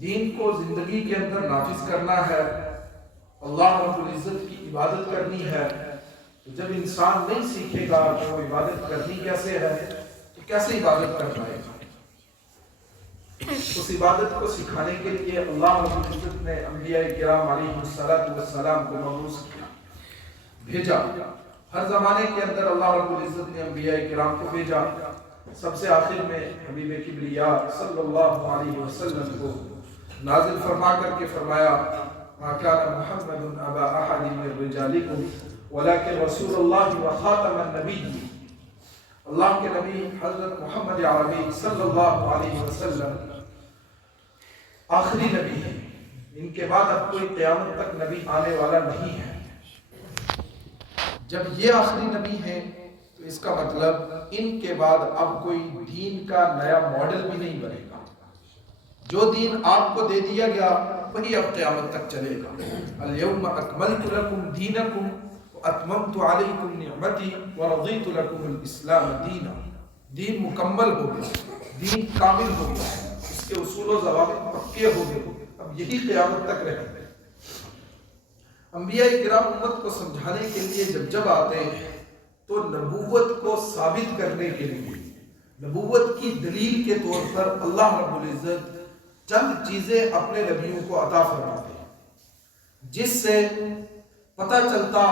دین کو زندگی کے اندر نافذ کرنا ہے، اللہ رب العزت کی عبادت کرنی ہے، تو جب انسان نہیں سیکھے گا کہ وہ عبادت کرنی کیسے ہے تو کیسے عبادت کر پائے گا؟ اس عبادت کو سکھانے کے لیے اللہ رب العزت نے انبیاء کرام علیہ السلام کو مبعوث کیا، بھیجا۔ ہر زمانے کے اندر اللہ رب العزت نے انبیاء کرام کو بھیجا۔ سب سے آخر میں حبیب کبریا صلی اللہ علیہ وسلم کو نازل فرما کر کے فرمایا ما کان محمد ابا احد من رجالکم ولکن رسول اللہ وخاتم النبیین۔ اللہ کے نبی حضرت محمد عربی صلی اللہ علیہ وسلم آخری نبی ہے، ان کے بعد اب کوئی قیامت تک نبی آنے والا نہیں ہے۔ جب یہ آخری نبی ہیں تو اس کا مطلب ان کے بعد اب کوئی دین کا نیا ماڈل بھی نہیں بنے گا۔ جو دین آپ کو دے دیا گیا وہی اب قیامت تک چلے گا۔ الیوم اکملت لکم دینکم واتممت علیکم نعمتی ورضیت لکم الاسلام دینا۔ دین مکمل ہو گیا، دین کامل ہو گیا، اس کے اصول و ضوابط پکے ہو گئے، اب یہی قیامت تک رہیں گے۔ انبیاء کرام امت کو سمجھانے کے لیے جب آتے ہیں تو نبوت کو ثابت کرنے کے لیے، نبوت کی دلیل کے طور پر اللہ رب العزت چند چیزیں اپنے نبیوں کو عطا فرماتے ہیں، جس سے پتہ چلتا،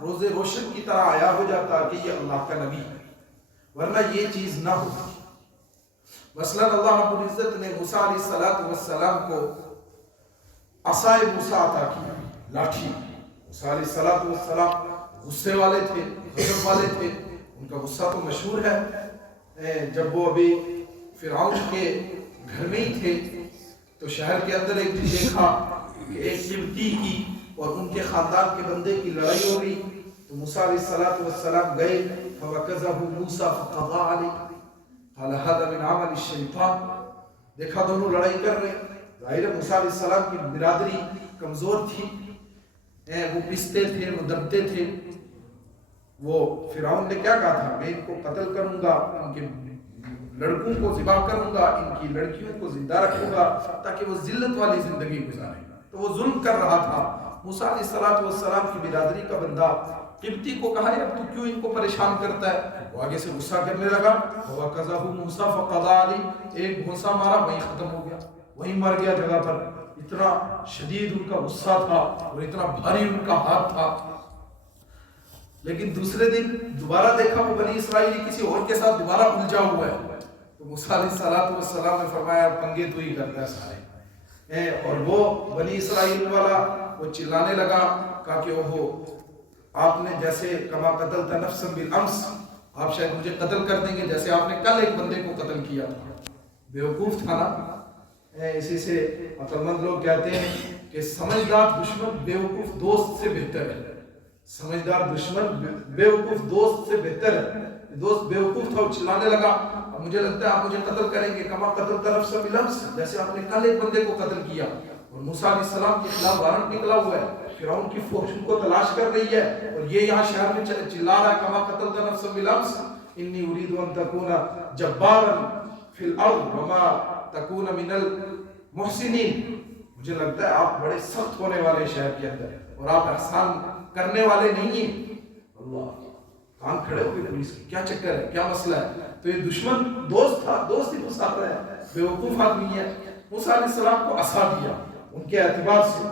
روز روشن کی طرح آیا ہو جاتا کہ یہ اللہ کا نبی ہے، ورنہ یہ چیز نہ ہوتی۔ مثلا اللہ رب العزت نے موسیٰ علیہ السلام کو عصائے موسیٰ عطا کی، لاٹھی۔ موسیٰ علیہ السلام غصے والے تھے، غضب والے تھے، ان کا غصہ تو مشہور ہے۔ جب وہ ابھی فرعون کے گھر میں ہی تھے تو شہر کے اندر ایک دن دیکھا کہ ایک قبطی کی اور ان کے خاندان کے بندے کی لڑائی ہو رہی، تو موسیٰ علیہ السلام گئے، فَوَكَزَهُ مُوسَى فَقَضَى عَلَيْهِ قَالَ هَذَا مِنْ عَمَلِ الشَّيْطَانِ۔ دیکھا دونوں لڑائی کر رہے، ظاہر ہے موسیٰ علیہ السلام کی برادری کمزور تھی، وہ پستے تھے، وہ دبتے تھے۔ وہ فرعون نے کیا کہا تھا، میں ان کو قتل کروں گا، ان کے لڑکوں کو ذبح کروں گا، ان کی لڑکیوں کو زندہ رکھوں گا تاکہ وہ ذلت والی زندگی گزارے۔ تو وہ ظلم کر رہا تھا۔ موسیٰ علیہ السلام کی برادری کا بندہ قبطی کو کہا اب تو کیوں ان کو پریشان کرتا ہے؟ وہ آگے سے غصہ کرنے لگا، وَوَكَزَهُ مُوسَى فَقَضَى عَلَيْهِ، ایک گھونسا مارا، وہیں ختم ہو گیا، وہیں مر گیا جگہ پر۔ اتنا شدید ان کا غصہ تھا اور اتنا بھاری ان کا ہاتھ تھا۔ لیکن دوسرے دن دوبارہ دیکھا وہ بنی اسرائیلی کسی اور کے ساتھ دوبارہ الجھا ہوا ہے، تو موسیٰ علیہ السلام نے فرمایا پنگے تو ہی کرتا ہے سارے۔ اور وہ بنی اسرائیل والا وہ چلانے لگا، کہا کہ اوہو آپ نے جیسے کما قتلت نفسا بالامس، آپ شاید مجھے قتل کر دیں گے جیسے آپ نے کل ایک بندے کو قتل کیا تھا۔ بیوقوف تھا نا۔ اسی سے عقل مند لوگ کہتے ہیں کہ سمجھدار دشمن بیوقوف دوست سے بہتر ہے۔ سمجھدار دشمن بیوقوف دوست سے بہتر ہے۔ دوست بیوقوف تھا، وہ چلانے لگا اب مجھے لگتا ہے آپ مجھے قتل کریں گے، کما قتلت نفسا بالامس، جیسے آپ نے کل ایک بندے کو قتل کیا۔ اور موسیٰ علیہ السلام کے خلاف وارنٹ نکلا ہوا ہے، فرعون کی فوج ان کو تلاش کر رہی ہے، اور یہ یہاں شہر میں چلا رہا ہے کما قتلت نفسا بالامس انی اريد ان تكون جبارا فی الارض وما تكون من المحسنین۔ مجھے لگتا ہے آپ بڑے سخت ہونے والے شہر کے اندر اور آپ احسان کرنے والے نہیں ہیں۔ اللہ کان کھڑے ہو گئے، پولیس کی کیا چکر ہے، کیا مسئلہ ہے؟ تو یہ دشمن دوست تھا، دوست ہی پھنسا رہا ہے، بیوقوف آدمی ہے۔ موسیٰ علیہ السلام کو عصا دیا ان کے اعتبار سے۔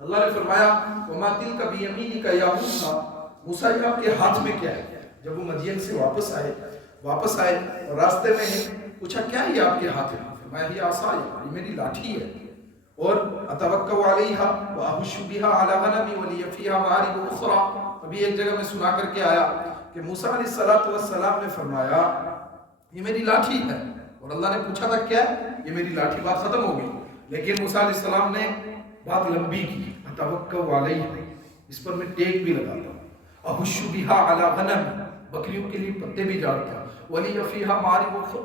اللہ نے فرمایا وما تلک بیمینک یا موسیٰ، موسیٰ یہ آپ کے ہاتھ میں کیا ہے؟ جب وہ مدین سے واپس آئے اور راستے میں پوچھا کیا ہے یہ آپ کے ہاتھ میں؟ فرمایا یہ عصا ہے، یہ میری لاٹھی ہے، اور اتوکل علیہا واحش بہا علی غنمی ولی فیہا معارب اخری۔ ابھی ایک جگہ میں سنا کر کے آیا کہ موسیٰ علیہ السلام نے فرمایا یہ میری لاٹھی ہے، اور اللہ نے پوچھا تھا کیا ہے؟ یہ میری لاٹھی، بات ختم ہو گئی۔ لیکن موسیٰ علیہ السلام نے بات لمبی کی، اتوکل علیہا، اس پر میں ٹیک بھی لگاتا ہوں، احش بہا علی غنمی، بکریوں کے لیے پتے بھی جاڑتا ہوں، ولی فیہا معارب اخری،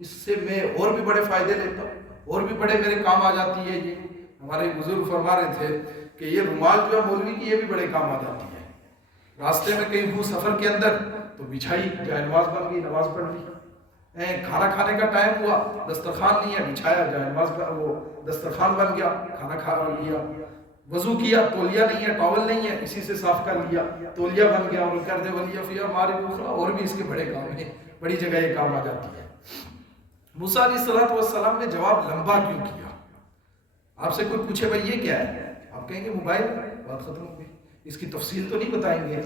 اس سے میں اور بھی بڑے فائدے لیتا ہوں، اور بھی بڑے میرے کام آ جاتی ہے۔ یہ ہمارے بزرگ فرما رہے تھے کہ یہ رومال جو ہے مولوی کی، یہ بھی بڑے کام آ جاتی ہے۔ راستے میں کہیں ہوں سفر کے اندر تو بچھائی، جائے نماز بن گئی، نماز پڑھ لی۔ کھانا کھانے کا ٹائم ہوا، دسترخوان نہیں ہے، بچھایا جائے نماز کا وہ دسترخوان بن گیا، کھانا کھا لیا، وضو کیا، تولیہ نہیں ہے، ٹاول نہیں ہے، اسی سے صاف کر لیا، تولیہ بن گیا، اور کر دے ولیہ فیہا ہمارے دوسرا اور بھی اس کے بڑے کام ہیں، بڑی جگہ یہ کام آ جاتی ہے۔ موسیٰ علیہ السلام نے جواب لمبا کیوں کیا؟ آپ سے کوئی پوچھے بھائی یہ کیا ہے، آپ کہیں گے موبائل، بات ختم ہو گئی، اس کی تفصیل تو نہیں بتائیں گے۔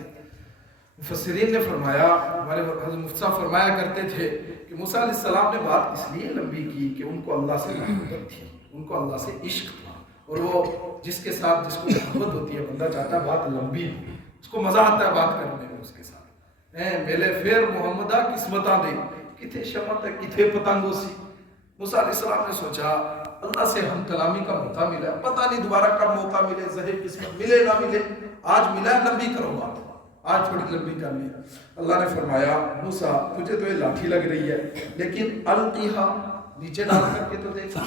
مفسرین نے فرمایا، ہمارے حضرت مفتی صاحب فرمایا کرتے تھے کہ موسیٰ علیہ السلام نے بات اس لیے لمبی کی کہ ان کو اللہ سے محبت تھی، ان کو اللہ سے عشق تھا، اور وہ جس کے ساتھ جس کو محبت ہوتی ہے بندہ چاہتا ہے بات لمبی ہو، اس کو مزہ آتا ہے بات کرنے میں اس کے ساتھ۔ میلے پھر محمدہ قسمتاں دے کتھے شمت ہے کتھے پتنگوں سی۔ موسیٰ علیہ السلام نے سوچا اللہ سے ہم کلامی کا موقع ملا ہے، پتہ نہیں دوبارہ کب موقع ملے، ظاہر قسمت ملے نہ ملے، آج ملا ہے، لمبی کرو بات، آج تھوڑی لمبی کر لی۔ اللہ نے فرمایا موسیٰ تجھے تو یہ لاٹھی لگ رہی ہے لیکن القیہا، نیچے ڈال کر کے تو دیکھ،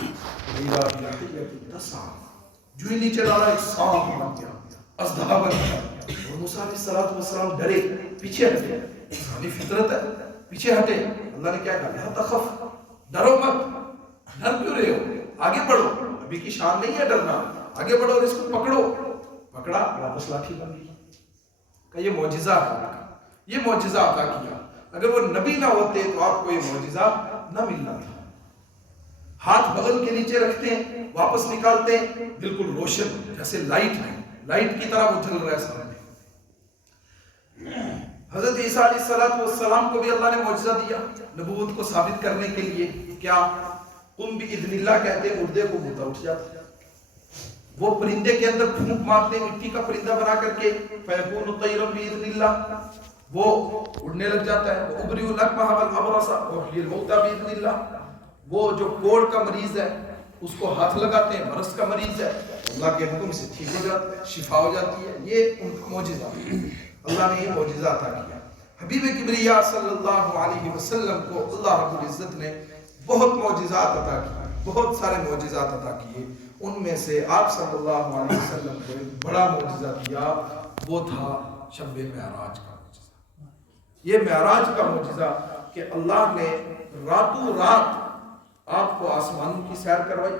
جو ہی نیچے ڈالا ایک سانپ بن گیا، اژدہا بن گیا، اور موسیٰ علیہ السلام ڈرے، پیچھے ہٹے، انسانی فطرت ہے پیچھے ہٹے۔ اللہ نے کیا کہا لا تخف، ڈرو مت، ڈر کیوں رہے ہو، آگے بڑھو، ابھی کی شان نہیں ہے ڈرنا، آگے بڑھو اور اس کو پکڑو۔ پکڑا، واپس لاٹھی بن گئی کہ یہ معجزہ ہے، یہ معجزہ عطا کیا، اگر وہ نبی نہ ہوتے تو آپ کو یہ معجزہ نہ ملنا تھا۔ ہاتھ بغل کے نیچے رکھتے ہیں، واپس نکالتے ہیں، بالکل روشن جیسے لائٹ ہے، لائٹ کی طرح وہ جل رہا ہے سامنے۔ حضرت عیسیٰ علیہ السلام کو بھی اللہ نے معجزہ دیا نبوت کو ثابت کرنے کے لیے، کیا؟ قم بإذن اللہ کہتے ہیں، اڑدے کو غوطہ اٹھ جاتا ہے، وہ پرندے کے اندر پھونک مارتے ہیں مٹی کا پرندہ بنا کر کے، فیکون طیرا بإذن اللہ، وہ اڑنے لگ جاتا ہے۔ وأبرئ الأكمه والأبرص وأحيي الموتى بإذن اللہ، وہ جو کوڑ کا مریض ہے اس کو ہاتھ لگاتے ہیں، برس کا مریض ہے اللہ کے حکم سے ٹھیک ہو جاتا ہے، شفا ہو جاتی ہے، یہ ان کا معجزہ، اللہ نے یہ معجزہ عطا کیا۔ حبیب کبریا صلی اللہ علیہ وسلم کو اللہ رب العزت نے بہت معجزات عطا کیے، بہت سارے معجزات عطا کیے، ان میں سے آپ صلی اللہ علیہ وسلم کو ایک بڑا معجزہ دیا، وہ تھا شب معراج کا معجزہ۔ یہ معراج کا معجزہ کہ اللہ نے راتوں رات آپ کو آسمانوں کی سیر کروائی،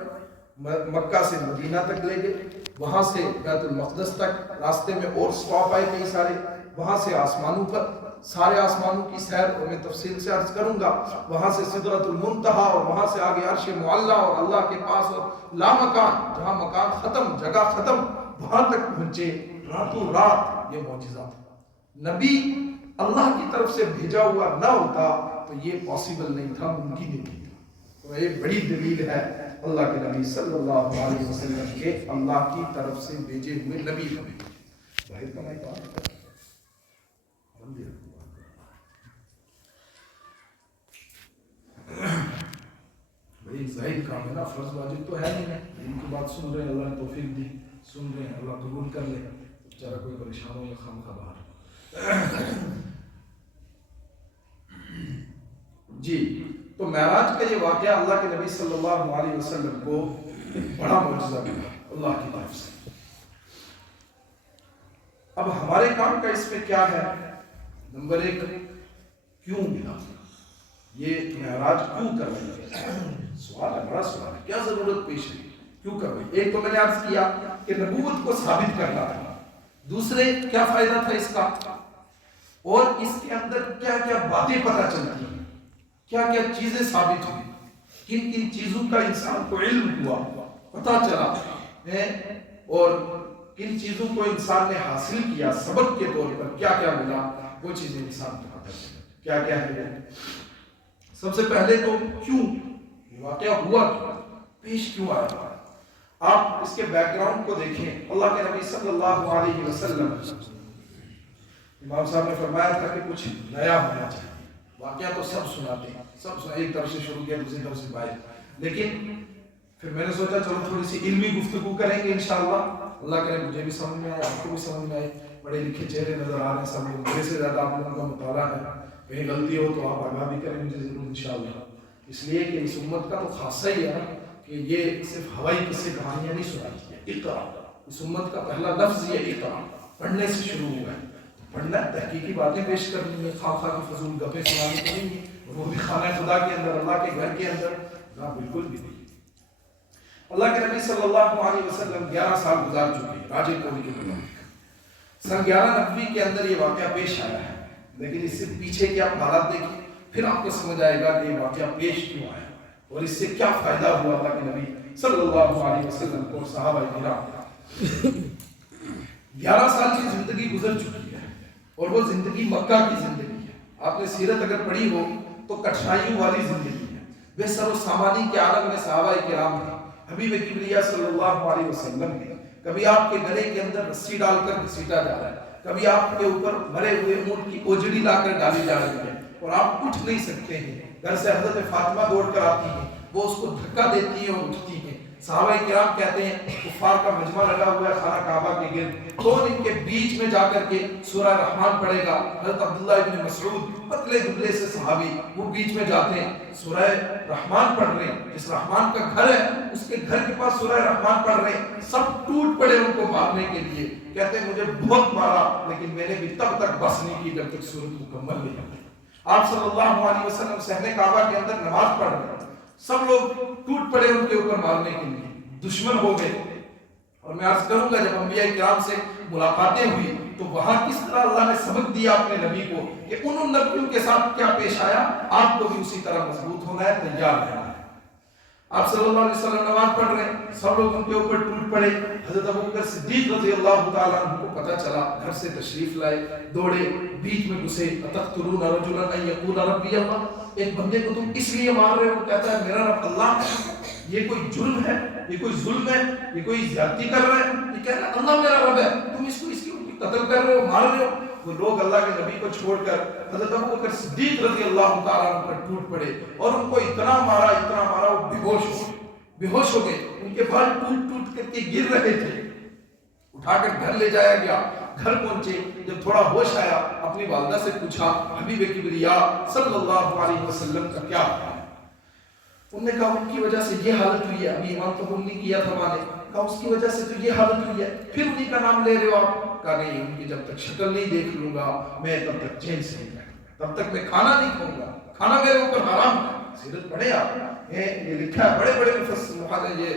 مکہ سے مدینہ تک لے گئے، وہاں سے بیت المقدس تک، راستے میں اور سٹاپ آئے کئی سارے، وہاں سے آسمانوں پر، سارے آسمانوں کی سیر اور میں تفصیل سے عرض کروں گا، وہاں سے سدرۃ المنتہا اور وہاں سے آگے عرش معلیٰ اور اللہ کے پاس اور لامکان، جہاں مکان ختم، جگہ ختم، وہاں تک پہنچے، راتوں رات یہ معجزہ تھا۔ نبی اللہ کی طرف سے بھیجا ہوا نہ ہوتا تو یہ پاسبل نہیں تھا، ممکن نہیں تھا۔ تو یہ بڑی دلیل ہے اللہ کے نبی صلی اللہ علیہ وسلم کے اللہ کی طرف سے بھیجے ہوئے نبی ہمیں ظاہر کا نہیں بات بھائی ظاہر کام ہے نا، فرض واجب تو ہے نہیں، ان کی بات سن رہے ہیں، اللہ نے توفیق دی، سن رہے ہیں، اللہ قبول کر لے، بیچارہ کوئی پریشان ہو یا خام خبر۔ جی تو معراج کا یہ واقعہ اللہ کے نبی صلی اللہ علیہ وسلم کو بڑا معجزہ ملا اللہ کی طرف سے۔ اب ہمارے کام کا اس میں کیا ہے؟ نمبر ایک، کیوں ملا؟ یہ معراج کیوں کر رہی ہے؟ سوال ہے، بڑا سوال ہے، کیا ضرورت پیش ہے، کیوں کر رہی؟ ایک تو میں نے عرض کیا کہ نبوت کو ثابت کرنا تھا، دوسرے کیا فائدہ تھا اس کا، اور اس کے اندر کیا کیا باتیں پتہ چلتی ہیں، کیا کیا چیزیں ثابت ہوئی، کن کن چیزوں کا انسان کو علم ہوا، پتہ چلا ہے، اور کن چیزوں کو انسان نے حاصل کیا سبق کے طور پر، کیا کیا ملا، وہ چیزیں انسان کو پتہ چلا کیا کیا ہے۔ سب سے پہلے تو کیوں یہ واقعہ ہوا، کیوں پیش کیوں آیا؟ آپ اس کے بیک گراؤنڈ کو دیکھیں۔ اللہ کے نبی صلی اللہ علیہ وسلم، امام صاحب نے فرمایا تھا کہ کچھ نیا ہونا چاہیے، واقعہ تو سب سناتے ہیں، سب ایک طرف سے شروع کیا دوسری طرف سے باہر، لیکن پھر میں نے سوچا چلو تھوڑی سی علمی گفتگو کریں گے انشاءاللہ، اللہ کرے مجھے بھی سمجھ میں آئے، آپ کو بھی سمجھ میں آئے، پڑھے لکھے چہرے نظر آ رہے ہیں سب لوگ، میرے سے زیادہ آپ لوگوں کا مطالعہ ہے، کہیں غلطی ہو تو آپ آگاہ بھی کریں مجھے ضرور انشاءاللہ، اس لیے کہ اس امت کا تو خاصہ ہی ہے کہ یہ صرف ہوائی قصے کہانیاں نہیں سناتی ہے، اقرا، اس امت کا پہلا لفظ یہ اقرا، پڑھنے سے شروع ہوا ہے، پڑھنا تحقیقی باتیں پیش کرنی ہے، خواہ کی فضول گپیں سنانی نہیں ہے، وہ بھی خانہ خدا کے اندر، اللہ کے گھر کے اندر؟ نہ، بالکل بھی نہیں۔ اللہ کے نبی صلی اللہ علیہ وسلم 11 سال گزار چکے راجے قوم کے مطابق۔ سن 1190 کے اندر یہ واقعہ پیش آیا ہے، لیکن اس سے پیچھے کے آپ حالات دیکھیں، پھر آپ کو سمجھ آئے گا کہ یہ واقعہ پیش کیوں آیا اور اس سے کیا فائدہ ہوا اللہ کے نبی صلی اللہ علیہ وسلم کو، صحابہ کرام۔ 11 سال کی زندگی گزر چکی ہے اور وہ زندگی مکہ کی زندگی ہے۔ آپ نے سیرت اگر پڑھی ہو تو کٹھنائیوں والی زندگی ہے۔ بے سر و سامانی کے عالم میں صحابہ کرام ہیں، حبیب کبریا صلی اللہ علیہ وسلم نے کبھی آپ کے گلے کے اندر رسی ڈال کر گھسیٹا جا رہا ہے، کبھی آپ کے اوپر مرے ہوئے اونٹ کی اوجڑی لا کر ڈالی جا رہی ہے اور آپ اٹھ نہیں سکتے ہیں۔ گھر سے حضرت فاطمہ دوڑ کر آتی ہیں، وہ اس کو دھکا دیتی ہیں اور اٹھتی ہیں۔ صحابہ کرام کہتے ہیں کفار کا مجمع لگا ہوا ہے خانہ کعبہ کے گرد، کون ان کے بیچ میں جا کر کے سورہ رحمان پڑھے گا؟ حضرت عبداللہ ابن مسعود پتلے دبلے سے صحابی، وہ بیچ میں جاتے ہیں، سورہ رحمان پڑھ رہے ہیں، جس رحمان کا گھر ہے اس کے گھر کے پاس سورہ رحمان پڑھ رہے ہیں، سب ٹوٹ پڑے ان کو مارنے کے لیے۔ کہتے ہیں مجھے بہت مارا لیکن میں نے بھی تب تک بس نہیں کی جب تک سورت مکمل نہیں ہوئی۔ آپ صلی اللہ علیہ وسلم صحن کعبہ کے اندر نماز پڑھ رہے ہیں، سب لوگ ٹوٹ پڑے ان کے اوپر مارنے کے لیے، دشمن ہو گئے۔ اور میں عرض کروں گا جب انبیاء کرام سے ملاقاتیں ہوئی تو وہاں کس طرح اللہ نے سبق دیا اپنے نبی کو کہ ان نبیوں کے ساتھ کیا پیش آیا، آپ کو بھی اسی طرح مضبوط ہونا ہے، تیار رہنا ہے۔ آپ صلی اللہ علیہ وسلم نماز پڑھ رہے ہیں، سب لوگ ان کے اوپر ٹوٹ پڑے۔ حضرت ابوبکر صدیق رضی اللہ تعالیٰ عنہ کو پتہ چلا، گھر سے تشریف لائے، دوڑے، بیچ میں گھسے، اتقتلون رجلا ان یقول ربی اللہ، ایک بندے کو تم اس لیے مار رہے ہو کہتا ہے میرا رب اللہ ہے؟ یہ کوئی جرم ہے، یہ کوئی ظلم ہے، یہ کوئی زیادتی کر رہا ہے؟ یہ کہہ رہا ہے اللہ میرا رب ہے، تم اس کو اس کی قتل کر رہے ہو، مار رہے ہو؟ وہ لوگ اللہ کے نبی کو چھوڑ کر حضرت ابوبکر صدیق رضی اللہ تعالیٰ عنہ پر ٹوٹ پڑے اور ان کو اتنا مارا وہ بے ہوش ہو گئے، ان کے بال ٹوٹ ٹوٹ کر کے گر رہے تھے۔ اٹھا کر گھر لے جایا گیا، گھر پہنچے، جب تھوڑا ہوش آیا اپنی والدہ سے پوچھا حبیب کبریا صلی اللہ علیہ وسلم کا کیا ہے؟ انہوں نے کہا ان کی وجہ سے یہ حالت ہوئی ہے، ابھی ایمان قبول نہیں کیا تھا ماں نے، کہا اس کی وجہ سے تو یہ حالت ہوئی ہے، پھر انہی کا نام لے رہے ہو آپ؟ کہا نہیں، ان کی جب تک شکل نہیں دیکھ لوں گا میں تب تک چین سے نہیں بیٹھوں گا، تب تک میں کھانا نہیں کھاؤں گا، کھانا میرے اوپر حرام ہے۔ سیرت پڑھے آپ، یہ لکھا ہے بڑے بڑے مفسر یہ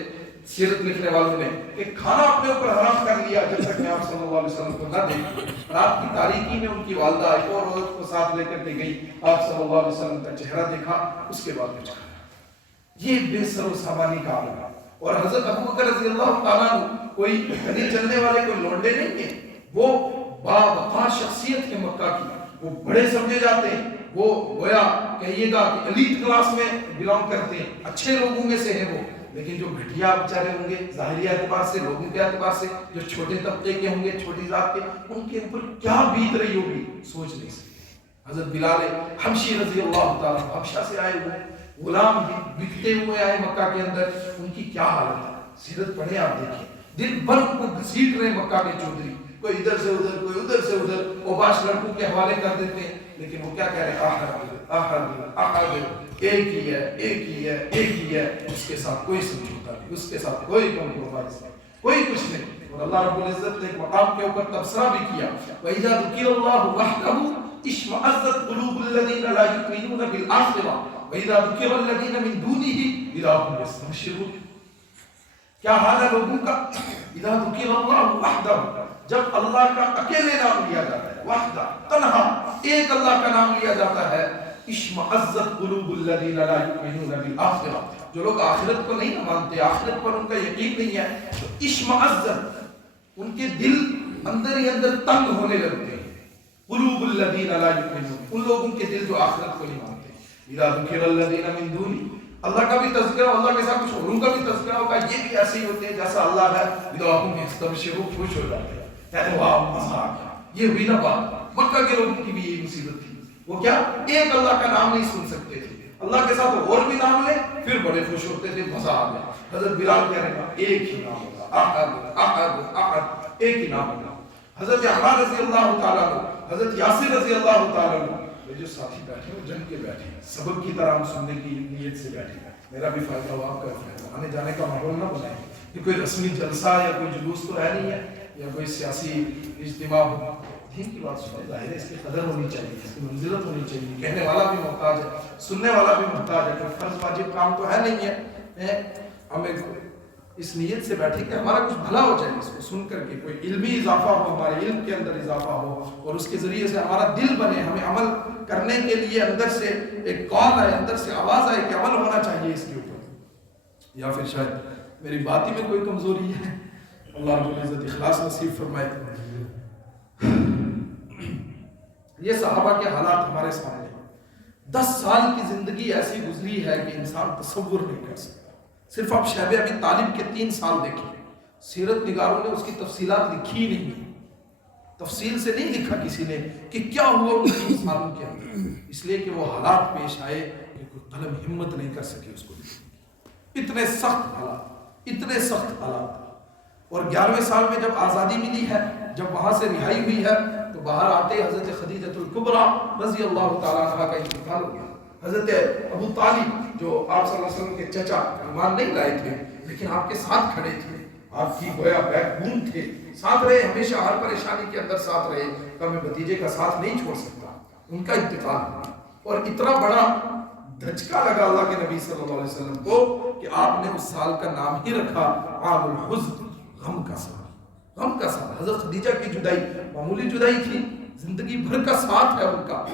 سیرت لکھنے والوں نے کہ کھانا اپنے اوپر حرام کر لیا جب تک میں آپ صلی اللہ علیہ وسلم کو نہ دیکھوں۔ رات کی تاریکی میں ان کی والدہ ایک اور عورت کو ساتھ لے کر کے گئی، آپ صلی اللہ علیہ وسلم کا چہرہ دیکھا، اس کے بعد کچھ کھایا۔ یہ بے سر و سامانی کا عالم ہے۔ اور حضرت ابوبکر رضی اللہ تعالیٰ عنہ کوئی گلی چلنے والے کوئی لونڈے نہیں ہیں، وہ باوقار شخصیت کے مکہ کی، وہ بڑے سمجھے جاتے ہیں، وہ گویا کہیے گا کہ ایلیٹ کلاس میں بلانگ کرتے ہیں، اچھے لوگوں میں سے ہیں وہ، لیکن جو گھٹیا بیچارے ہوں گے ظاہری اعتبار سے، لوگوں کے اعتبار سے، جو چھوٹے طبقے کے ہوں گے، چھوٹی ذات کے، ان کے اوپر کیا بیت رہی ہوگی سوچ نہیں سکتے۔ حضرت بلال حبشی رضی اللہ تعالیٰ حبشہ سے آئے ہوئے غلام بکتے ہوئے آئے مکہ کے اندر، ان کی کیا حالت ہے، سیرت پڑھیں آپ دیکھیں، دن بھر ان کو گھسیٹ رہے مکہ کے چودھری، کوئی ادھر سے ادھر، کوئی ادھر سے ادھر، اوباش لڑکوں کے حوالے کر دیتے ہیں، لیکن وہ کیا کہہ رہے ہیں، احد احد احد، ایک ہی ہے، ایک ہی ہے، ایک ہی ہے، اس کے ساتھ کوئی سمجھوتا نہیں، اس کے ساتھ کوئی کمپرومائز نہیں، کوئی کچھ نہیں۔ اور اللہ رب العزت نے ایک مقام کے اوپر تبصرہ بھی کیا، وَإِذَا ذُكِرَ اللَّهُ وَحْدَهُ اشْمَأَزَّتْ قُلُوبُ الَّذِينَ لَا يُؤْمِنُونَ بِالْآخِرَةِ وَإِذَا ذُكِرَ الَّذِينَ مِن دُونِهِ إِذَا هُمْ يَسْتَبْشِرُونَ۔ کیا حال ہے لوگوں کا؟ اذا ذکر اللہ وحدہ، جب اللہ کا اکیلے نام لیا جاتا ہے، وحدہ تنہا ایک اللہ کا نام لیا جاتا ہے، اشمئزت قلوب الذین لا یؤمنون بالآخرہ، جو لوگ آخرت کو نہیں مانتے، آخرت پر ان کا یقین نہیں ہے، تو اشمئزت ان کے دل اندر ہی اندر تنگ ہونے لگتے ہیں، قلوب الذین لا یؤمنون، ان لوگوں کے دل جو آخرت کو نہیں مانتے۔ اذا ذکر الذین من دونہ، اللہ کا بھی تذکرہ، اللہ کے ساتھ کچھ اوروں کا بھی تذکرہ ہوگا، یہ بھی ایسے ہی ہوتے ہیں جیسا اللہ ہے، بدعاہم یستبشرون، خوش ہو جاتے ہیں، کہتے ہیں واہ مزہ آ گیا، یہ ہوئی نا بات۔ مکہ کے لوگوں کی بھی یہ مصیبت تھی، وہ کیا ایک اللہ کا نام نہیں سن سکتے تھے، اللہ کے ساتھ اور بھی نام لیں پھر بڑے خوش ہوتے تھے، مزہ آ گیا۔ حضرت بلال کہہ رہے ہیں ایک ہی نام ہوگا، احد احد احد، ایک ہی نام ہوگا۔ حضرت عمار رضی اللہ تعالیٰ عنہ، حضرت یاسر رضی اللہ تعالیٰ عنہ، جو ساتھی بیٹھے ہیں جن کے بیٹھے ہیں، سبق کی طرح ہم سننے کی نیت سے بیٹھے ہیں، میرا بھی فائدہ ہوا، آپ کا فائدہ، آنے جانے کا ماحول نہ بنائیں، یہ کوئی رسمی جلسہ یا کوئی جلوس تو ہے نہیں ہے، یا کوئی سیاسی اجتماع ہو، دین کی بات سنیں، ظاہر ہے اس کی قدر ہونی چاہیے، اس کی منزلت ہونی چاہیے، کہنے والا بھی محتاج ہے، سننے والا بھی محتاج ہے، کوئی فرض واجب کام تو ہے نہیں ہے، ہمیں اس نیت سے بیٹھے کہ ہمارا کچھ بھلا ہو جائے، اس کو سن کر کے کوئی علمی اضافہ ہو، ہمارے علم کے اندر اضافہ ہو، اور اس کے ذریعے سے ہمارا دل بنے، ہمیں عمل کرنے کے لیے اندر سے ایک کال آئے، اندر سے آواز آئے کہ عمل ہونا چاہیے اس کے اوپر۔ یا پھر شاید میری بات ہی میں کوئی کمزوری ہے، اللہ رب العزت اخلاص نصیب فرمائے۔ یہ صحابہ کے حالات ہمارے سامنے، 10 سال کی زندگی ایسی گزری ہے کہ انسان تصور نہیں کر سکتا۔ صرف آپ شیخ ابی طالب کے 3 سال دیکھیں، سیرت نگاروں نے اس کی تفصیلات لکھی نہیں، تفصیل سے نہیں لکھا کسی نے کہ کیا ہوا ان 3 سالوں کے اندر، اس لیے کہ وہ حالات پیش آئے کہ کوئی قلم ہمت نہیں کر سکے اس کو لکھنے، اتنے سخت حالات، اتنے سخت حالات۔ اور 11ویں سال میں جب آزادی ملی ہے، جب وہاں سے رہائی ہوئی ہے، تو باہر آتے حضرت خدیجہ الکبریٰ رضی اللہ تعالیٰ عنہ کا انتقال ہو گیا۔ حضرت ابو طالب جو آپ صلی اللہ علیہ وسلم کے چچا، ایمان نہیں لائے تھے لیکن آپ کے ساتھ کھڑے تھے، آپ کی گویا بیک بون تھے، ساتھ رہے، ہمیشہ ہر پریشانی کے اندر ساتھ رہے کہ میں بھتیجے کا ساتھ نہیں چھوڑ سکتا، ان کا انتقال ہوا۔ اور اتنا بڑا دھچکا لگا اللہ کے نبی صلی اللہ علیہ وسلم کو کہ آپ نے اس سال کا نام ہی رکھا عام الحزن، غم کا سال، غم کا سال۔ حضرت خدیجہ کی جدائی معمولی جدائی تھی، زندگی بھر کا ساتھ ہے ان کا،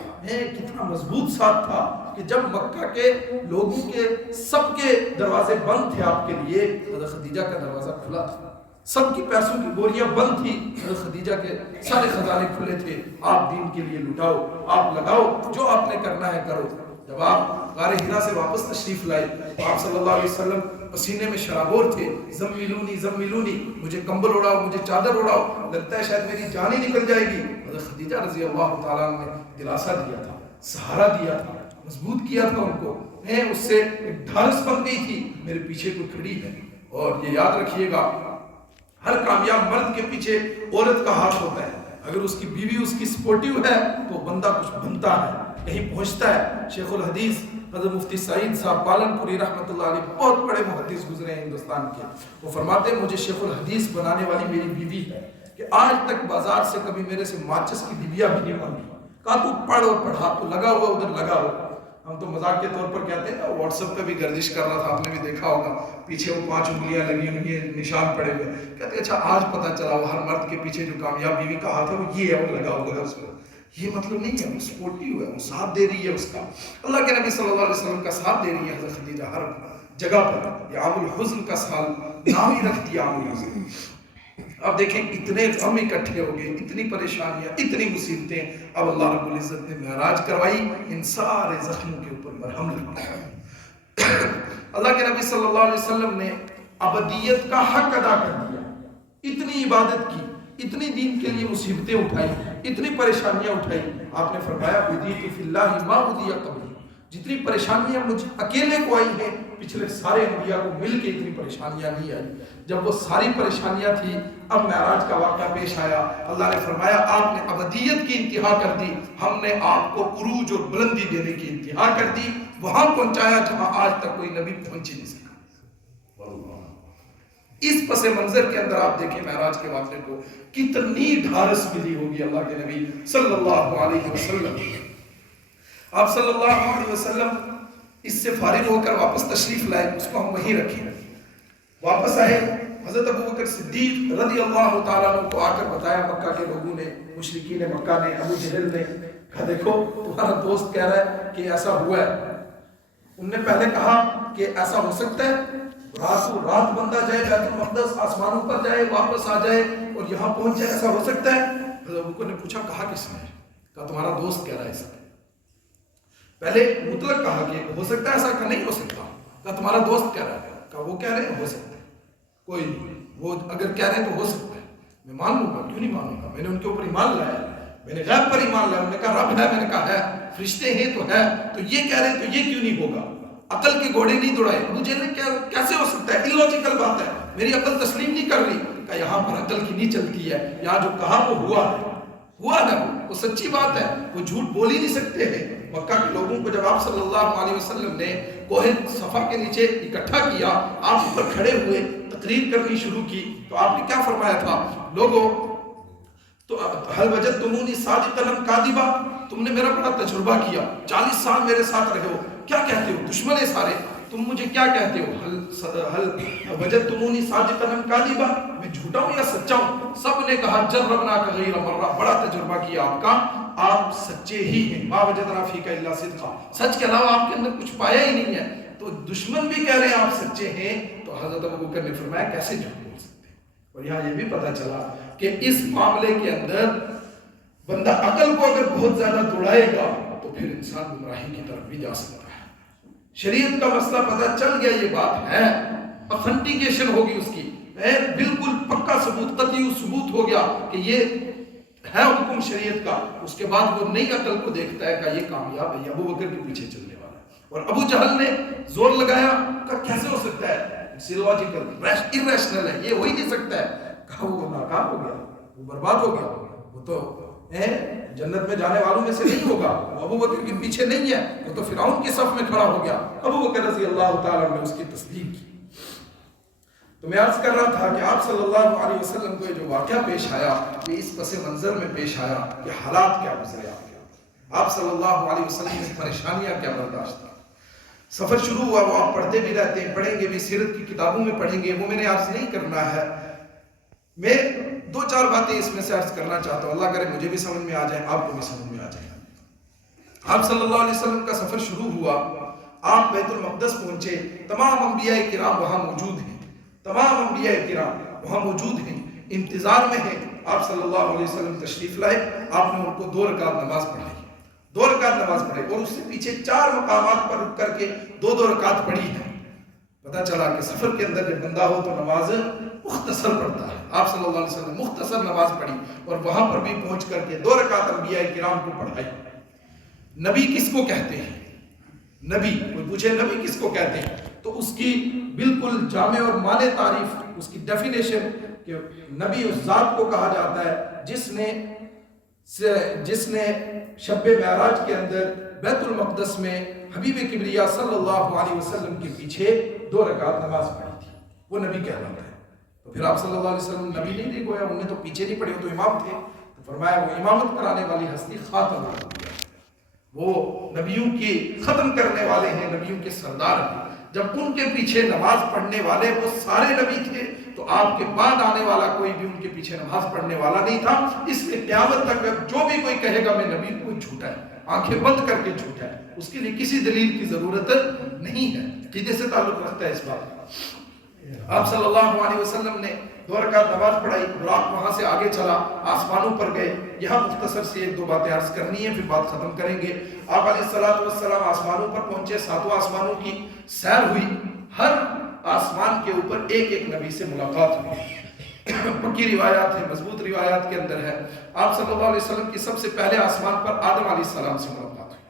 کتنا مضبوط ساتھ تھا کہ جب مکہ کے لوگوں کے سب کے دروازے بند تھے آپ کے لیے، حضرت خدیجہ کا دروازہ کھلا تھا، سب کی پیسوں کی بوریاں بند تھی، حضرت خدیجہ کے سارے خزانے کھلے تھے، آپ دین کے لیے لٹاؤ، آپ لگاؤ، جو آپ نے کرنا ہے کرو۔ جب آپ غار حرا سے واپس تشریف لائے تو آپ صلی اللہ علیہ وسلم پسینے میں شرابور تھے، زملونی زملونی، مجھے کمبل اڑاؤ، مجھے چادر اڑاؤ، لگتا ہے شاید میری جان ہی نکل جائے گی۔ حضرت خدیجہ رضی اللہ تعالیٰ نے دلاسا دیا تھا، سہارا دیا تھا، مضبوط کیا تھا ان کو، اس سے ایک ڈھارس بن گئی تھی، میرے پیچھے کوئی کھڑی ہے۔ اور یہ یاد رکھیے گا، ہر کامیاب مرد کے پیچھے عورت کا ہاتھ ہوتا ہے، اگر اس کی بیوی اس کی سپورٹیو ہے تو بندہ کچھ بنتا ہے، کہیں پہنچتا ہے۔ شیخ الحدیث حضرت مفتی سعید صاحب پالن پوری رحمۃ اللہ علیہ بہت بڑے محدث گزرے ہیں ہندوستان کے، وہ فرماتے ہیں مجھے شیخ الحدیث بنانے والی میری بیوی ہے کہ آج تک بازار سے کبھی میرے سے ماچس کی ڈبیا بھی نہیں مانگی، کہا تو پڑھ اور پڑھا، تو لگا ہوا ادھر لگا ہوا۔ ہم تو مذاق کے طور پر کہتے ہیں نا، واٹس ایپ پہ بھی گردش کر رہا تھا، آپ نے بھی دیکھا ہوگا، پیچھے وہ 5 انگلیاں لگی ہوئی ہیں، نشان پڑے ہوئے، کہتے ہیں اچھا آج پتہ چلا وہ ہر مرد کے پیچھے جو کامیاب بیوی کا ہاتھ ہے وہ یہ ہے، وہ لگا ہوا ہے اس کو۔ یہ مطلب نہیں ہے، وہ سپورٹیو ہے، وہ ساتھ دے رہی ہے اس کا، اللہ کے نبی صلی اللہ علیہ وسلم کا ساتھ دے رہی ہے حضرت خدیجہ ہر جگہ پر۔ یہ عام الحزن کا سال نام ہی رکھ دیا عام الحزن۔ اب دیکھیں اتنے غم اکٹھے ہو گئے، اتنی پریشانیاں، اتنی مصیبتیں، اب اللہ رب العزت نے معراج کروائی، ان سارے زخموں کے اوپر مرہم لگایا۔ اللہ کے نبی صلی اللہ علیہ وسلم نے ابدیت کا حق ادا کر دیا، اتنی عبادت کی، اتنی دین کے لیے مصیبتیں اٹھائی، اتنی پریشانیاں اٹھائی، آپ نے فرمایا اُذیتُ فی اللہ ما اُذِیَ قبلی، جتنی پریشانیاں مجھ اکیلے کو آئی ہیں پچھلے سارے انبیاء کو مل کے اتنی پریشانیاں نہیں آئی۔ جب وہ ساری پریشانیاں تھی، اب معراج کا واقعہ پیش آیا، اللہ نے فرمایا آپ نے ابدیت کی انتہا کر دی، ہم نے آپ کو عروج اور بلندی دینے کی انتہا کر دی، وہاں پہنچایا جہاں آج تک کوئی نبی پہنچ ہی نہیں سکا۔ اس پس منظر کے اندر آپ دیکھیں معراج کے واقعے کو، کتنی ڈھارس ملی ہوگی اللہ کے نبی صلی اللہ علیہ وسلم۔ آپ صلی اللہ علیہ وسلم اس سے فارغ ہو کر واپس تشریف لائے، اس کو ہم وہیں رکھیں، واپس آئے، حضرت ابوبکر صدیق رضی اللہ تعالیٰ عنہ کو آ کر بتایا مکہ کے لوگوں نے، مشرکین مکہ نے، ابو جہل نے، کہا دیکھو تمہارا دوست کہہ رہا ہے کہ ایسا ہوا ہے۔ انہوں نے پہلے کہا کہ ایسا ہو سکتا ہے رات بندہ جائے بیت المقدس، آسمانوں پر جائے، واپس آ جائے اور یہاں پہنچ جائے، ایسا ہو سکتا ہے؟ حضرت ابوبکر نے پوچھا کہا کس نے؟ کہا تمہارا دوست کہہ رہا ہے ایسا۔ پہلے مطلق کہا کہ ہو سکتا ہے ایسا، کہ نہیں ہو سکتا، کہا تمہارا دوست کہہ رہا ہے، کہا وہ کہہ رہے ہیں ہو سکتا ہے، کوئی نہیں، وہ اگر کہہ رہے ہیں تو ہو سکتا ہے، میں مان لوں گا، کیوں نہیں مانوں گا، میں نے ان کے اوپر ایمان لایا، میں نے غیب پر ایمان لایا، انہوں نے کہا رب ہے، میں نے کہا ہے، فرشتے ہیں تو ہے، تو یہ کہہ رہے ہیں تو یہ کیوں نہیں ہوگا، عقل کے گھوڑے نہیں دوڑائے، مجھے کیسے ہو سکتا ہے، illogical بات ہے، میری عقل تسلیم نہیں کر رہی، کہا یہاں پر عقل کی نہیں چلتی ہے، یہاں جو کہا وہ ہوا ہے، وہ سچی بات ہے، وہ جھوٹ بول ہی نہیں سکتے ہیں۔ مکہ کے لوگوں کو جب آپ صلی اللہ علیہ وسلم نے کوہ صفا کے نیچے اکٹھا کیا، آپ اوپر کھڑے ہوئے تقریر کرنی شروع کی، تو آپ نے کیا فرمایا تھا، لوگوں تو حل وجدتمونی صادقا ام کاذبا، تم نے میرا بڑا تجربہ کیا، 40 سال میرے ساتھ رہے ہو، کیا کہتے ہو؟ دشمن سارے، تم مجھے کیا کہتے ہو؟ حل وجدتمونی صادقا ام کاذبا، میں جھوٹا ہوں یا سچا ہوں؟ سب نے کہا جربناک غیر مرہ، بڑا تجربہ کیا آپ کا، آپ سچے ہی ہیں، ما وجدنا فیک الا صدقا، سچ کے علاوہ آپ کے اندر کچھ پایا ہی نہیں ہے۔ تو دشمن بھی کہہ رہے ہیں آپ سچے ہیں، تو حضرت ابوبکر نے فرمایا کیسے جھوٹ بول سکتے ہیں؟ اور یہاں یہ بھی پتہ چلا کہ اس معاملے کے اندر بندہ عقل کو اگر بہت زیادہ دوڑائے گا تو پھر انسان گمراہی کی طرف بھی جا سکتا ہے۔ شریعت کا مسئلہ پتہ چل گیا، یہ بات ہے، اتھنٹیکیشن ہوگی اس کی، بالکل پکا ثبوت، قطعی ثبوت ہو گیا کہ یہ ہے حکم شریعت کا، اس کے بعد وہ نئی عقل کو دیکھتا ہے کہ یہ کامیاب ہے، یہ ابوبکر کے پیچھے چلنے والا ہے۔ اور ابو جہل نے زور لگایا کہ کیسے ہو سکتا ہے، اٹس illogical، irrational ہے، یہ ہو ہی نہیں سکتا ہے۔ کہا وہ ناکام ہو گیا، وہ برباد ہو گیا، وہ تو جنت میں جانے والوں میں سے نہیں ہوگا، وہ ابو بکر کے پیچھے نہیں ہے، وہ تو فرعون کی صف میں کھڑا ہو گیا۔ ابو بکر رضی اللہ تعالیٰ نے اس کی تصدیق کی۔ تو میں عرض کر رہا تھا کہ آپ صلی اللہ علیہ وسلم کو یہ جو واقعہ پیش آیا، یہ اس پس منظر میں پیش آیا کہ حالات کیا گزرے آپ صلی اللہ علیہ وسلم کی پریشانیاں کیا برداشت کی۔ سفر شروع ہوا، وہ آپ پڑھتے بھی رہتے ہیں، پڑھیں گے بھی، سیرت کی کتابوں میں پڑھیں گے، وہ میں نے عرض نہیں کرنا ہے۔ میں 2-4 باتیں اس میں سے عرض کرنا چاہتا ہوں، اللہ کرے مجھے بھی سمجھ میں آ جائیں، آپ کو بھی سمجھ میں آ جائیں۔ آپ صلی اللہ علیہ وسلم کا سفر شروع ہوا، آپ بیت المقدس پہنچے، تمام انبیاء کرام وہاں موجود ہیں، تمام انبیاء کرام وہاں موجود ہیں، انتظار میں ہیں۔ آپ صلی اللہ علیہ وسلم تشریف لائے، آپ نے ان کو 2 رکعت نماز پڑھائی، 2 رکعت نماز پڑھائی، اور اس سے پیچھے 4 مقامات پر رک کر کے 2 رکعت پڑھی ہے۔ پتہ چلا کہ سفر کے اندر جب بندہ ہو تو نماز مختصر پڑھتا ہے۔ آپ صلی اللہ علیہ وسلم نے مختصر نماز پڑھی اور وہاں پر بھی پہنچ کر کے 2 رکعت انبیاء کرام کو پڑھائی۔ نبی کس کو کہتے ہیں؟ نبی، کوئی پوچھے نبی کس کو کہتے ہیں تو اس کی بالکل جامع اور معنی تعریف، اس کی ڈیفینیشن کہ نبی اس ذات کو کہا جاتا ہے جس نے شب معراج کے اندر بیت المقدس میں حبیب کبریا صلی اللہ علیہ وسلم کے پیچھے 2 رکعت نماز پڑھی تھی، وہ نبی کہلاتا ہے۔ تو پھر آپ صلی اللہ علیہ وسلم نبی نہیں گویا، انہوں نے تو پیچھے نہیں پڑھی، وہ تو امام تھے، تو فرمایا وہ امامت کرانے والی ہستی خاتم الانبیاء، وہ نبیوں کی ختم کرنے والے ہیں، نبیوں کے سردار ہیں۔ جب ان کے پیچھے نماز پڑھنے والے وہ سارے نبی تھے تو آپ کے بعد آنے والا کوئی بھی ان کے پیچھے نماز پڑھنے والا نہیں تھا۔ اس لیے قیامت تک جو بھی کوئی کہے گا میں نبی، کوئی جھوٹا ہے، آنکھیں بند کر کے جھوٹا ہے، اس کے لیے کسی دلیل کی ضرورت نہیں ہے، عقیدے سے تعلق رکھتا ہے اس بات۔ آپ صلی اللہ علیہ وسلم نے 2 رکعت نماز پڑھائی، براق وہاں سے آگے چلا، آسمانوں پر گئے۔ یہاں مختصر سے 1-2 باتیں عرض کرنی ہے، پھر بات ختم کریں گے۔ آپ علیہ السلام آسمانوں پر پہنچے، 7 آسمانوں کی سیر ہوئی، ہر آسمان کے اوپر ایک نبی سے ملاقات ہوئی، پکی روایات ہے، مضبوط روایات کے اندر ہے۔ آپ صلی اللہ علیہ وسلم کی سب سے پہلے آسمان پر آدم علیہ السلام سے ملاقات ہوئی،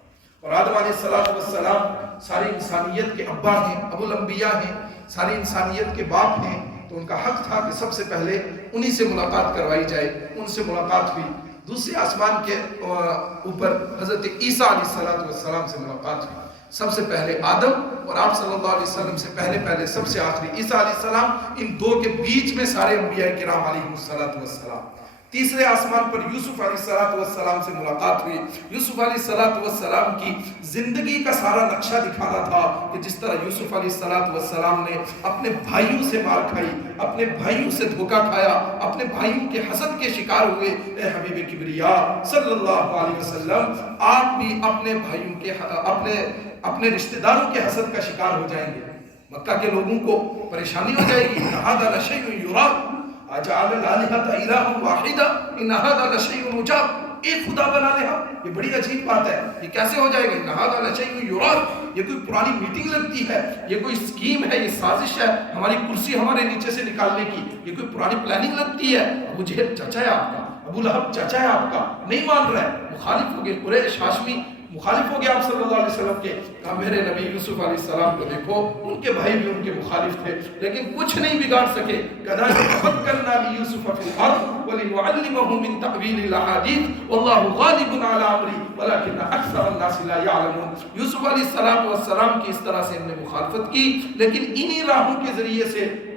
اور آدم علیہ السلام ساری انسانیت کے ابا ہیں، ابو الانبیاء ہیں، ساری انسانیت کے باپ ہیں، تو ان کا حق تھا کہ سب سے پہلے انہی سے ملاقات کروائی جائے، ان سے ملاقات ہوئی۔ دوسرے آسمان کے اوپر حضرت عیسیٰ علیہ السلام سے ملاقات ہوئی، سب سے پہلے آدم، اور آپ صلی اللہ علیہ وسلم سے پہلے سب سے آخری عیسیٰ علیہ السلام، ان 2 کے بیچ میں سارے انبیاء کرام علیہ السلام۔ تیسرے آسمان پر یوسف علیہ السلام سے ملاقات ہوئی۔ یوسف علیہ السلام کی زندگی کا سارا نقشہ دکھانا تھا کہ جس طرح یوسف علیہ السلام نے اپنے بھائیوں سے مار کھائی، اپنے بھائیوں سے دھوکہ کھایا، اپنے بھائیوں کے حسد کے شکار ہوئے، اے حبیب کبریا صلی اللہ علیہ وسلم، آپ بھی اپنے بھائیوں کے اپنے رشتہ داروں کے حسد کا شکار ہو جائیں گے۔ مکہ کے لوگوں کو پریشانی ہو جائے گی، ھذا لشیء یراد اجعل الآلہۃ الہا واحدا ان ھذا لشیء عجاب، ایک خدا بنا لے ہم، یہ بڑی عجیب بات ہے، یہ کیسے ہو جائے گا؟ ان ھذا لشیء یراد، یہ کوئی پرانی میٹنگ لگتی ہے، یہ کوئی اسکیم ہے، یہ سازش ہے ہماری کرسی ہمارے نیچے سے نکالنے کی، یہ کوئی پرانی پلاننگ لگتی ہے۔ ابو جہل چچا ہے آپ کا، ابو لہب چچا ہے آپ کا، نہیں مان رہا ہے، مخالف ہو گئے، قریش ہاشمی مخالف ہو گیا آپ صلی اللہ علیہ وسلم کے۔ کہا میرے نبی یوسف علیہ السلام کو دیکھو، ان کے بھائی بھی ان کے مخالف تھے لیکن کچھ نہیں بگاڑ سکے۔ کذالک فکرنا لیوسف فی الارض ولنعلمہ من تأویل الاحادیث واللہ غالب علی امرہ ولکن اکثر الناس لا یعلمون۔ یوسف علیہ السلام کی اس طرح سے انہوں نے مخالفت کی، لیکن انہی راہوں کے ذریعے سے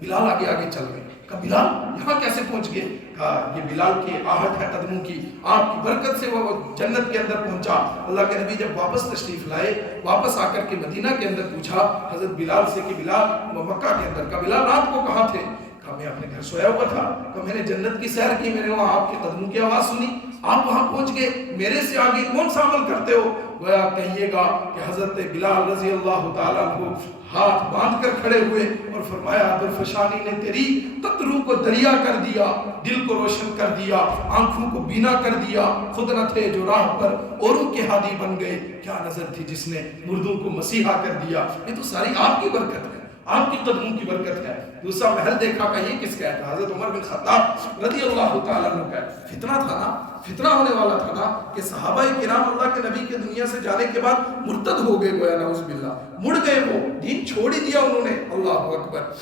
بلال آگے آگے چل گئے. کہا بلال یہاں کیسے پہنچ گئے؟ کہا یہ بلال کی آہٹ ہے قدموں کی، آپ کی برکت سے وہ جنت کے اندر پہنچا. اللہ کے نبی جب واپس تشریف لائے، واپس آ کر کے مدینہ کے اندر پوچھا حضرت بلال سے کہ بلال وہ مکہ کے اندر، کہا بلال رات کو کہاں تھے؟ کہا میں اپنے گھر سویا ہوا تھا. کہا میں نے جنت کی سیر کی، میں نے وہاں آپ کے قدموں کی آواز سنی، آپ وہاں پہنچ گئے، میرے سے آگے کون سا عمل کرتے ہو؟ گویا کہیے گا کہ حضرت بلال رضی اللہ تعالیٰ عنہ ہاتھ باندھ کر کھڑے ہوئے اور فرمایا درفشانی نے تیری قطروں کو دریا کر دیا، دل کو روشن کر دیا، آنکھوں کو بینا کر دیا، خود نہ تھے جو راہ پر اوروں کے ہادی بن گئے. کیا نظر تھی جس نے مردوں کو مسیحا کر دیا. یہ تو ساری آپ کی برکت ہے، آپ کی قدموں کی برکت ہے. دوسرا محل دیکھا کہ یہ کس کا ہے؟ حضرت عمر بن خطاب رضی اللہ تعالیٰ عنہ کا. فتنہ تھا نا، فتنہ ہونے والا تھا نا کہ صحابہ کرام اللہ کے نبی کے دنیا سے جانے کے بعد مرتد ہو گئے، گویا نعوذ باللہ مڑ گئے، وہ دین چھوڑ ہی دیا انہوں نے. اللہ اکبر.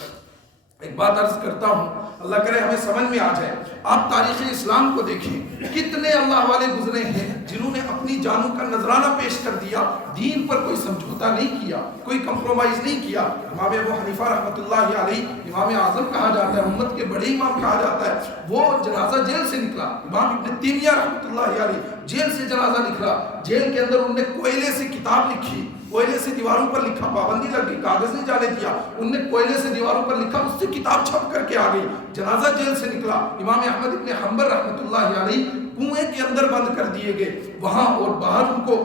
ایک بات عرض کرتا ہوں، اللہ کرے ہمیں سمجھ میں آ جائے. آپ تاریخ اسلام کو دیکھیں، کتنے اللہ والے گزرے ہیں جنہوں نے اپنی جانوں کا نذرانہ پیش کر دیا، دین پر کوئی سمجھوتا نہیں کیا، کوئی کمپرومائز نہیں کیا. امام ابو حنیفہ رحمۃ اللہ علیہ، امام اعظم کہا جاتا ہے، امت کے بڑے امام کہا جاتا ہے، وہ جنازہ جیل سے نکلا. امام ابن تیمیہ رحمۃ اللہ علیہ جیل سے جنازہ نکلا. جیل کے اندر انہوں نے کوئلے سے کتاب لکھی، کوئلے سے دیواروں پر لکھا، پابندی لگی، کاغذ نہیں جانے دیا، انہوں نے کوئلے سے دیواروں پر لکھا، اس سے کتاب چھپ کر کے آ گئی. جنازہ جیل سے نکلا. امام احمد ابن حنبل رحمۃ اللہ علیہ کنویں کے اندر بند کر دیے گئے، وہاں اور باہر ان کو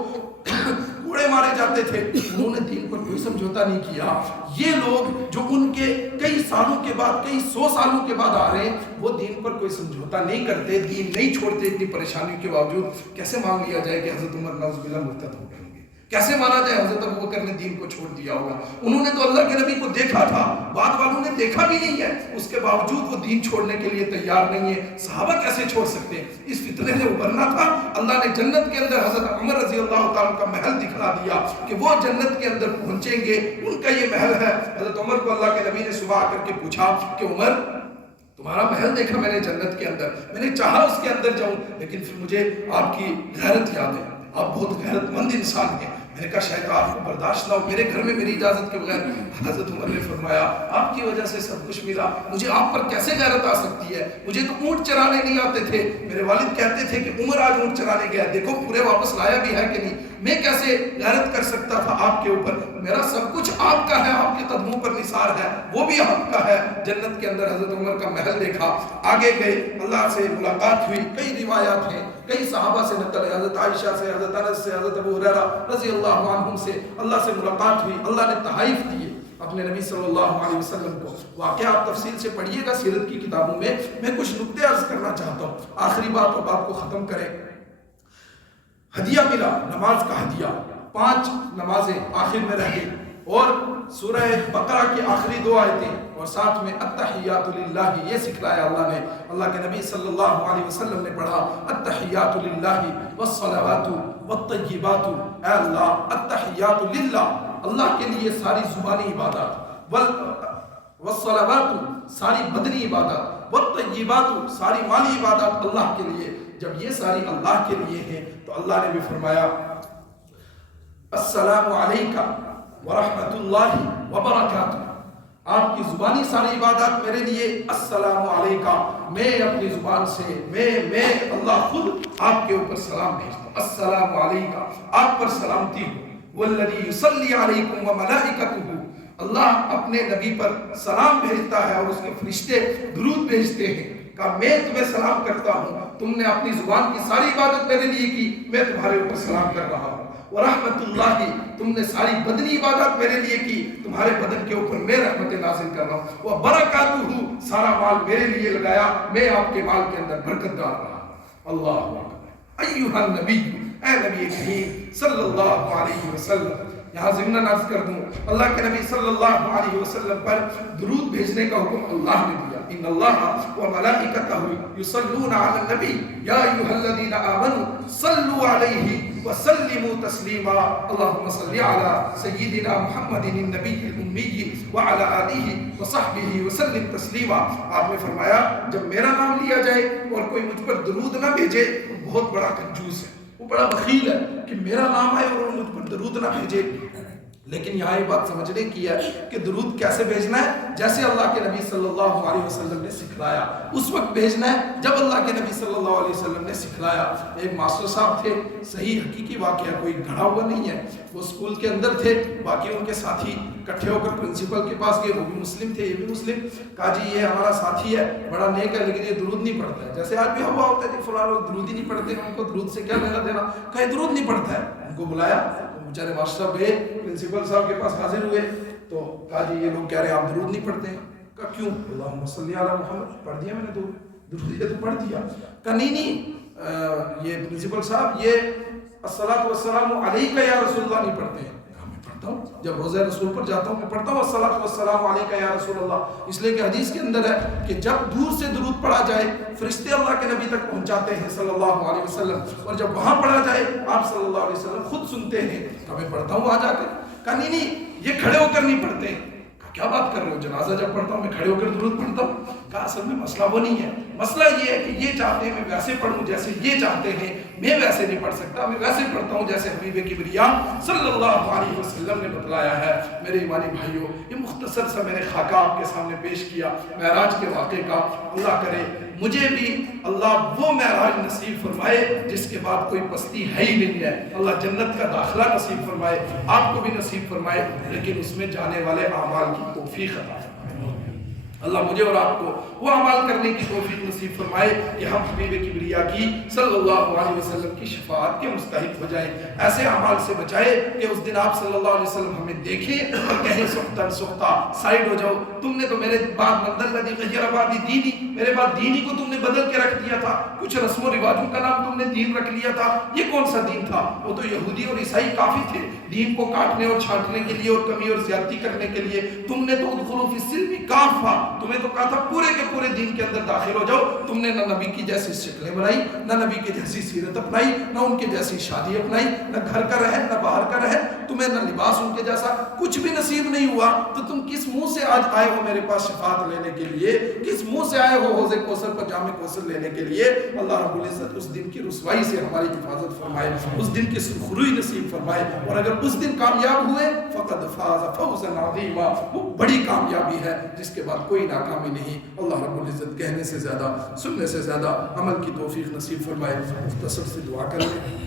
کوڑے مارے جاتے تھے. انہوں نے دین پر کوئی سمجھوتا نہیں کیا. یہ لوگ جو ان کے کئی سالوں کے بعد، کئی 100 سالوں کے بعد آ رہے ہیں، وہ دین پر کوئی سمجھوتا نہیں کرتے، دین نہیں چھوڑتے. اتنی پریشانیوں کے باوجود کیسے مان لیا جائے کہ حضرت عمر نعوذ باللہ مرتد ہو گئے؟ کیسے مانا جائے حضرت ابوبکر نے دین کو چھوڑ دیا ہوگا؟ انہوں نے تو اللہ کے نبی کو دیکھا تھا، بعد والوں نے دیکھا بھی نہیں ہے، اس کے باوجود وہ دین چھوڑنے کے لیے تیار نہیں ہے. صحابہ کیسے چھوڑ سکتے ہیں؟ اس فتنے سے ابھرنا تھا. اللہ نے جنت کے اندر حضرت عمر رضی اللہ تعالیٰ کا محل دکھلا دیا کہ وہ جنت کے اندر پہنچیں گے، ان کا یہ محل ہے. حضرت عمر کو اللہ کے نبی نے صبح آ کر کے پوچھا کہ عمر تمہارا محل دیکھا میں نے جنت کے اندر، میں نے چاہا اس کے اندر جاؤں، لیکن پھر مجھے آپ کی غیرت یاد ہے، آپ بہت غیرت مند انسان ہیں. میں نے کہا شاید آپ کو برداشت نہ ہو میرے گھر میں میری اجازت کے بغیر. حضرت عمر نے فرمایا آپ کی وجہ سے سب کچھ ملا، مجھے آپ پر کیسے غیرت آ سکتی ہے؟ مجھے تو اونٹ چرانے نہیں آتے تھے. میرے والد کہتے تھے کہ عمر آج اونٹ چرانے گیا، دیکھو پورے واپس لایا بھی ہے کہ نہیں. میں کیسے غیرت کر سکتا تھا آپ کے اوپر؟ میرا سب کچھ آپ کا ہے، آپ کے قدموں پر نثار ہے، وہ بھی آپ کا ہے. جنت کے اندر حضرت عمر کا محل دیکھا. آگے گئے، اللہ سے ملاقات ہوئی. کئی روایات ہیں، کئی صحابہ سے نقل ہے، حضرت عائشہ سے، حضرت انس سے، حضرت ابو ہریرہ رضی اللہ عنہم سے اللہ سے ملاقات ہوئی. اللہ نے تحائف دیے اپنے نبی صلی اللہ علیہ وسلم کو. واقعہ آپ تفصیل سے پڑھیے گا سیرت کی کتابوں میں. میں کچھ نکتے عرض کرنا چاہتا ہوں، آخری بات اور بات کو ختم کریں. ہدیہ ملا، نماز کا ہدیہ. 5 نمازیں آخر میں رہ گئی، اور سورہ بقرہ کی آخری 2 آیتیں، اور ساتھ میں التحیات للہ، یہ سکھلایا اللہ نے. اللہ کے نبی صلی اللہ علیہ وسلم نے پڑھا التحیات للہ والصلوات والطیبات. اے اللہ التحیات للہ، اللہ کے لیے ساری زبانی عبادات، والصلوات ساری بدنی عبادات، والطیبات ساری مالی عبادات اللہ کے لیے. جب یہ ساری اللہ کے لیے ہیں تو اللہ نے بھی فرمایا السلام علیکہ ورحمۃ اللہ وبرکاتہ. آپ کی زبانی ساری عبادات میرے لیے السلام علیکہ، میں اپنی زبان سے میں اللہ خود آپ کے اوپر سلام بھیجتا ہوں. السلام علیکہ، آپ پر سلامتی ہو. والذی یصلی علیکم وملائکتہ، اللہ اپنے نبی پر سلام بھیجتا ہے اور اس کے فرشتے درود بھیجتے ہیں. کہا میں تمہیں سلام کرتا ہوں، تم نے اپنی زبان کی ساری عبادت میرے لیے کی، میں تمہارے اوپر سلام کر رہا ہوں. ورحمت اللہ، تم نے ساری بدنی عبادت میرے لیے کی، تمہارے بدن کے اوپر میں رحمت نازل کر رہا ہوں. وبرکاتہ، سارا مال میرے لیے لگایا، میں آپ کے مال کے اندر برکت ڈال رہا ہوں. اللہ اکبر. ایھا النبی، اے نبی کریم صلی اللہ علیہ وسلم. یہاں ضمن عرض کر دوں، اللہ کے نبی صلی اللہ علیہ وسلم پر درود بھیجنے کا حکم اللہ نے دیا. ان اللہ وملائکتہ یصلون علی النبی یا ایھا الذین آمنوا صلوا علیہ وسلموا تسلیما. اللهم صل علی سیدنا محمد النبی الامی وعلی آلہ وصحبہ وسلم تسلیما. آپ نے فرمایا جب میرا نام لیا جائے اور کوئی مجھ پر درود نہ بھیجے تو بہت بڑا کنجوس ہے، وہ بڑا بخیل ہے کہ میرا نام آئے اور مجھ پر درود نہ بھیجے. لیکن یہاں یہ بات سمجھنے کی ہے کہ درود کیسے بھیجنا ہے؟ جیسے اللہ کے نبی صلی اللہ علیہ وسلم نے سکھلایا اس وقت بھیجنا ہے جب اللہ کے نبی صلی اللہ علیہ وسلم نے سکھلایا۔ ایک ماسٹر صاحب تھے، صحیح حقیقی واقعہ، کوئی گھڑا ہوا نہیں ہے، وہ اسکول کے اندر تھے، باقی ان کے ساتھی اکٹھے ہو کر پرنسپل کے پاس گئے، وہ بھی مسلم تھے، یہ بھی مسلم، کہا جی یہ ہمارا ساتھی ہے، بڑا نیک ہے لیکن یہ درود نہیں پڑھتا ہے۔ جیسے آج بھی ہوا ہوتا ہے جی فلاں لوگ درود ہی نہیں پڑھتے، ان کو درود سے کیا لینا دینا، کہا یہ درود نہیں پڑھتا ہے۔ ان کو بلایا، بیچارے ماسٹر صاحب گئے پرنسپل صاحب کے پاس حاضر ہوئے، تو کہا جی یہ لوگ کہہ رہے ہیں آپ درود نہیں پڑھتے ہیں۔ کہا کیوں؟ اللہم صلی علی محمد، پڑھ دیا میں نے درود، یہ تو پڑھ دیا۔ کہا نہیں یہ پرنسپل صاحب یہ الصلاۃ والسلام علیک یا رسول اللہ نہیں پڑھتے ہیں۔ کہا میں پڑھتا ہوں، جب روزہ رسول پر جاتا ہوں میں پڑھتا ہوں الصلاۃ والسلام علیک یا رسول اللہ، اس لیے کہ حدیث کے اندر ہے کہ جب دور سے درود پڑھا جائے فرشتے اللہ کے نبی تک پہنچاتے ہیں صلی اللہ علیہ وسلم، اور جب وہاں پڑھا جائے آپ صلی اللہ علیہ وسلم خود سنتے ہیں۔ کہا میں پڑھتا ہوں وہاں جا کر۔ کہا نہیں یہ کھڑے ہو کر نہیں پڑھتے۔ کیا بات کر رہے ہو؟ جنازہ جب پڑھتا ہوں میں کھڑے ہو کر درود پڑھتا ہوں۔ کہا اصل میں مسئلہ وہ نہیں ہے، مسئلہ یہ ہے کہ یہ چاہتے ہیں میں ویسے پڑھوں جیسے یہ چاہتے ہیں، میں ویسے نہیں پڑھ سکتا، میں ویسے پڑھتا ہوں جیسے حبیب کبریا صلی اللہ علیہ وسلم نے بتلایا ہے۔ میرے ایمانی بھائیوں، یہ مختصر سا میں نے خاکہ آپ کے سامنے پیش کیا معراج کے واقعے کا۔ اللہ کرے مجھے بھی اللہ وہ معراج نصیب فرمائے جس کے بعد کوئی پستی ہے ہی نہیں ہے۔ اللہ جنت کا داخلہ نصیب فرمائے، آپ کو بھی نصیب فرمائے، لیکن اس میں جانے والے اعمال کی توفیق عطا فرمائے۔ اللہ مجھے اور آپ کو وہ عمل کرنے کی توفیق نصیب فرمائے کہ ہم حبیب کبریا کی صلی اللہ علیہ وسلم کی شفاعت کے مستحق ہو جائیں، ایسے اعمال سے بچائے کہ اس دن آپ صلی اللہ علیہ وسلم ہمیں دیکھیں اور کہیں سختن سختہ سائڈ ہو جاؤ، تم نے تو میرے بعد مندل لدی غیر آبادی دینی، میرے بعد دینی کو تم نے بدل کے رکھ دیا تھا، کچھ رسم و رواجوں کا نام تم نے دین رکھ لیا تھا۔ یہ کون سا دین تھا؟ وہ تو یہودی اور عیسائی کافی تھے دین کو کاٹنے اور چھانٹنے کے لیے اور کمی اور زیادتی کرنے کے لیے۔ تم نے تو ادخلوا فی السلم کافہ، تمہیں تو کہا تھا پورے کے پورے دین کے اندر داخل ہو جاؤ۔ تم نے نہ نبی کی جیسی شکلیں بنائی، نہ نبی کی جیسی سیرت اپنائی، نہ ان کے جیسی شادی اپنائی، نہ گھر کا رہن نہ باہر کا رہن، تمہیں نہ لباس ان کے جیسا، کچھ بھی نصیب نہیں ہوا، تو تم کس منہ سے آج آئے ہو میرے پاس شفاعت لینے کے لیے؟ کس منہ سے آئے ہو حوض کوثر پر جام کوثر لینے کے لیے؟ اللہ رب العزت اس دن کی رسوائی سے ہماری حفاظت فرمائے، اس دن کی سرخروئی نصیب فرمائے، اور اگر اس دن کامیاب ہوئے فقد فاز فوزا عظیما، وہ بڑی کامیابی ہے جس کے بعد کوئی ناکامی نہیں۔ اللہ رب العزت کہنے سے زیادہ سننے سے زیادہ عمل کی توفیق نصیب فرمائے۔ مختصر سے دعا کر لیں۔